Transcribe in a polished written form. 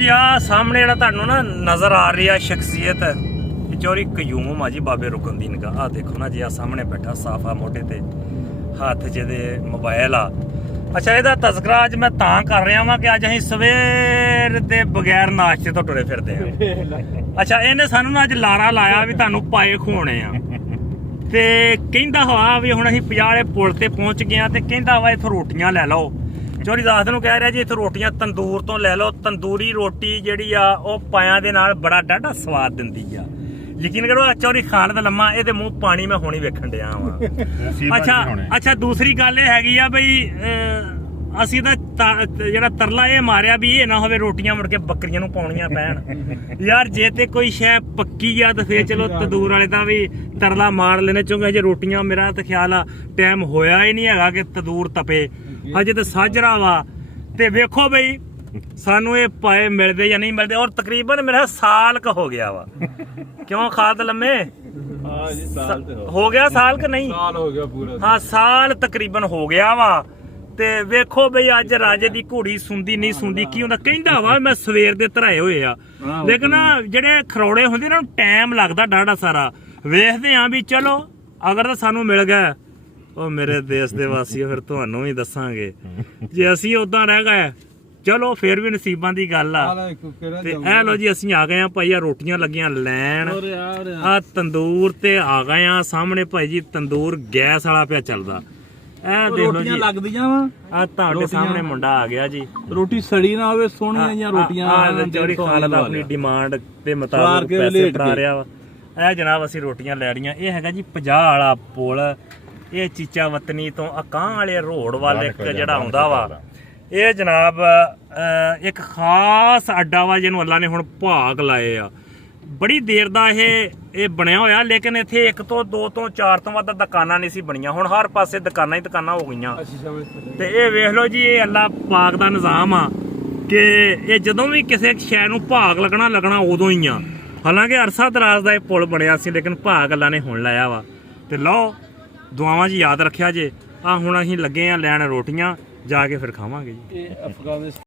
ਜੀ ਆ ਸਾਹਮਣੇ ਜਿਹੜਾ ਤੁਹਾਨੂੰ ਨਾ ਨਜ਼ਰ ਆ ਰਹੀ ਆ ਸ਼ਖਸੀਅਤ ਚੋਰੀ ਕਯੂਮ ਆ ਜੀ ਬਾਬੇ ਰੁਕਨਦੀਨ ਦਾ। ਆ ਦੇਖੋ ਨਾ ਜੀ, ਆ ਸਾਹਮਣੇ ਬੈਠਾ ਸਾਫਾ ਮੋਢੇ ਤੇ ਹੱਥ ਜਿਹਦੇ ਮੋਬਾਈਲ ਆ। ਅੱਛਾ, ਇਹਦਾ ਤਜ਼ਕਰਾ ਅੱਜ ਮੈਂ ਤਾਂ ਕਰ ਰਿਹਾ ਵਾਂ ਕਿ ਅੱਜ ਅਸੀਂ ਸਵੇਰ ਦੇ ਬਗੈਰ ਨਾਸ਼ਤੇ ਤੋਂ ਟੁਰੇ ਫਿਰਦੇ ਆ। ਅੱਛਾ, ਇਹਨੇ ਸਾਨੂੰ ਨਾ ਅੱਜ ਲਾਰਾ ਲਾਇਆ ਵੀ ਤੁਹਾਨੂੰ ਪਾਏ ਖਵਾਉਣੇ ਆ ਤੇ ਕਹਿੰਦਾ ਹਵਾ ਵੀ ਹੁਣ ਅਸੀਂ 50 ਵਾਲੇ ਪੁਲ ਤੇ ਪਹੁੰਚ ਗਏ ਆ ਤੇ ਕਹਿੰਦਾ ਹਵਾ ਇੱਥੋਂ ਰੋਟੀਆਂ ਲੈ ਲਓ। ਚੋਰੀ ਦਾਸ ਨੂੰ ਕਹਿ ਰਿਹਾ ਜੀ ਇੱਥੋਂ ਰੋਟੀਆਂ ਤੰਦੂਰ ਤੋਂ ਲੈ ਲਓ। ਤੰਦੂਰੀ ਰੋਟੀ ਜਿਹੜੀ ਆ ਉਹ ਪਾਇਆਂ ਦੇ ਨਾਲ ਬੜਾ ਡਾਢਾ ਸਵਾਦ ਦਿੰਦੀ ਆ। ਯਕੀਨ ਕਰੋ, ਚੌਰੀ ਖਾਣ ਦਾ ਲੰਮਾ ਇਹਦੇ ਮੂੰਹ ਪਾਣੀ ਮੈਂ ਹੁਣੀ ਵੇਖਣ ਡਿਆ ਵਾਂ। ਅੱਛਾ ਦੂਸਰੀ ਗੱਲ ਇਹ ਹੈਗੀ ਆ ਬਈ ਅਸੀਂ ਤਾਂ ਜਿਹੜਾ ਤਰਲਾ ਇਹ ਮਾਰਿਆ ਵੀ ਇਹ ਨਾ ਹੋਵੇ ਰੋਟੀਆਂ ਮੁੜ ਕੇ ਬੱਕਰੀਆਂ ਨੂੰ ਪਾਉਣੀਆਂ ਪੈਣ। ਯਾਰ ਜੇ ਤੇ ਕੋਈ ਸ਼ੈ ਪੱਕੀ ਆ ਤਾਂ ਫੇਰ ਚਲੋ ਤੰਦੂਰ ਵਾਲੇ ਦਾ ਵੀ ਤਰਲਾ ਮਾਰ ਲੈਣੇ ਚੋਂਗੇ। ਹਜੇ ਰੋਟੀਆਂ ਮੇਰਾ ਤਾਂ ਖਿਆਲ ਆ ਟਾਈਮ ਹੋਇਆ ਹੀ ਨਹੀਂ ਹੈਗਾ ਕਿ ਤੰਦੂਰ ਤਪੇ, ਹਜੇ ਤਾਂ ਸਾਜਰਾ ਵਾ। ਤੇ ਵੇਖੋ ਬਈ ਸਾਨੂੰ ਇਹ ਪਾਏ ਮਿਲਦੇ ਜਾਂ ਨਹੀਂ ਮਿਲਦੇ, ਔਰ ਤਕਰੀਬਨ ਮੇਰਾ ਸਾਲ ਕ ਹੋ ਗਿਆ ਵਾ। ਕਿਉਂ ਖਾਦ ਲੰਮੇ ਹੋ ਗਿਆ ਸਾਲ ਕ ਨਹੀਂ? ਸਾਲ ਹੋ ਗਿਆ ਪੂਰਾ। ਹਾਂ, ਸਾਲ ਤਕਰੀਬਨ ਹੋ ਗਿਆ ਵਾ। ਤੇ ਵੇਖੋ ਬਈ ਅੱਜ ਰਾਜੇ ਦੀ ਘੋੜੀ ਸੁਣਦੀ ਨਹੀਂ ਸੁਣਦੀ ਕੀ ਹੁੰਦਾ। ਕਹਿੰਦਾ ਵਾ ਮੈਂ ਸਵੇਰ ਦੇ ਧਰਾਏ ਹੋਏ ਆ, ਲੇਕਿਨ ਜਿਹੜੇ ਖਰੋੜੇ ਹੁੰਦੇ ਇਹਨਾਂ ਨੂੰ ਟਾਈਮ ਲੱਗਦਾ ਡਾਢਾ ਸਾਰਾ। ਵੇਖਦੇ ਆ ਵੀ ਚਲੋ ਅਗਰ ਤਾਂ ਸਾਨੂੰ ਮਿਲ ਗਿਆ, ਉਹ ਮੇਰੇ ਦੇਸ਼ ਦੇ ਵਾਸੀਓ ਫਿਰ ਤੁਹਾਨੂੰ ਵੀ ਦੱਸਾਂਗੇ। ਜੇ ਅਸੀਂ ਉਦਾਂ ਰਹਿ ਗਏ ਚਲੋ ਫੇਰ ਵੀ ਨਸੀਬਾਂ ਦੀ ਗੱਲ ਆ। ਤੇ ਇਹ ਲੋ ਜੀ ਅਸੀਂ ਆ ਗਏ ਆ ਭਾਈ, ਆ ਰੋਟੀਆਂ ਲੱਗੀਆਂ ਲੈਣ। ਆ ਤੰਦੂਰ ਤੇ ਆ ਗਏ ਆ ਸਾਹਮਣੇ ਭਾਈ ਜੀ, ਤੰਦੂਰ ਗੈਸ ਵਾਲਾ ਪਿਆ ਚੱਲਦਾ। ਇਹ ਦੇਖ ਲੋ ਜੀ ਲੱਗਦੀਆਂ ਵਾ। ਆ ਤੁਹਾਡੇ ਸਾਹਮਣੇ ਮੁੰਡਾ ਆ ਗਿਆ ਜੀ। ਰੋਟੀ ਸੜੀ ਨਾ ਹੋਵੇ, ਸੋਹਣੀਆਂ ਜਿਹੀਆਂ ਰੋਟੀਆਂ। ਚੋਰੀ ਖਾਲਦ ਆਪਣੀ ਡਿਮਾਂਡ ਦੇ ਮੁਤਾਬਕ ਪੈਸੇ ਫੜਾ ਰਿਹਾ ਵਾ। ਇਹ ਜਨਾਬ ਅਸੀਂ ਰੋਟੀਆਂ ਲੈ ਰਹੀਆਂ। ਇਹ ਹੈਗਾ ਜੀ 50 ਵਾਲਾ ਪੁਲ। ਇਹ ਚੀਚਾ ਵਤਨੀ ਤੋਂ ਅਕਾਹ ਵਾਲੇ ਰੋਡ ਵੱਲ ਇੱਕ ਜਿਹੜਾ ਆਉਂਦਾ ਵਾ, ਇਹ ਜਨਾਬ ਇੱਕ ਖਾਸ ਅੱਡਾ ਵਾ ਜਿਹਨੂੰ ਅੱਲਾ ਨੇ ਹੁਣ ਭਾਗ ਲਾਏ ਆ। ਬੜੀ ਦੇਰ ਦਾ ਇਹ ਬਣਿਆ ਹੋਇਆ, ਲੇਕਿਨ ਇੱਥੇ 1 ਤੋਂ 2 ਤੋਂ 4 ਤੋਂ ਵੱਧ ਦੁਕਾਨਾਂ ਨਹੀਂ ਸੀ ਬਣੀਆਂ। ਹੁਣ ਹਰ ਪਾਸੇ ਦੁਕਾਨਾਂ ਹੀ ਦੁਕਾਨਾਂ ਹੋ ਗਈਆਂ। ਤੇ ਇਹ ਵੇਖ ਲਓ ਜੀ, ਇਹ ਅੱਲਾ ਪਾਕ ਦਾ ਨਿਜ਼ਾਮ ਆ ਕਿ ਇਹ ਜਦੋਂ ਵੀ ਕਿਸੇ ਸ਼ਹਿਰ ਨੂੰ ਭਾਗ ਲੱਗਣਾ ਉਦੋਂ ਹੀ ਆ। ਹਾਲਾਂਕਿ ਅਰਸਾ ਦਰਾਜ਼ ਦਾ ਇਹ ਪੁਲ ਬਣਿਆ ਸੀ, ਲੇਕਿਨ ਭਾਗ ਅੱਲਾ ਨੇ ਹੁਣ ਲਾਇਆ ਵਾ। ਤੇ ਲਓ ਦੁਆਵਾਂ 'ਚ ਯਾਦ ਰੱਖਿਆ ਜੇ। ਆ ਹੁਣ ਅਸੀਂ ਲੱਗੇ ਆ ਲੈਣ ਰੋਟੀਆਂ, ਜਾ ਕੇ ਫਿਰ ਖਾਵਾਂਗੇ ਜੀ।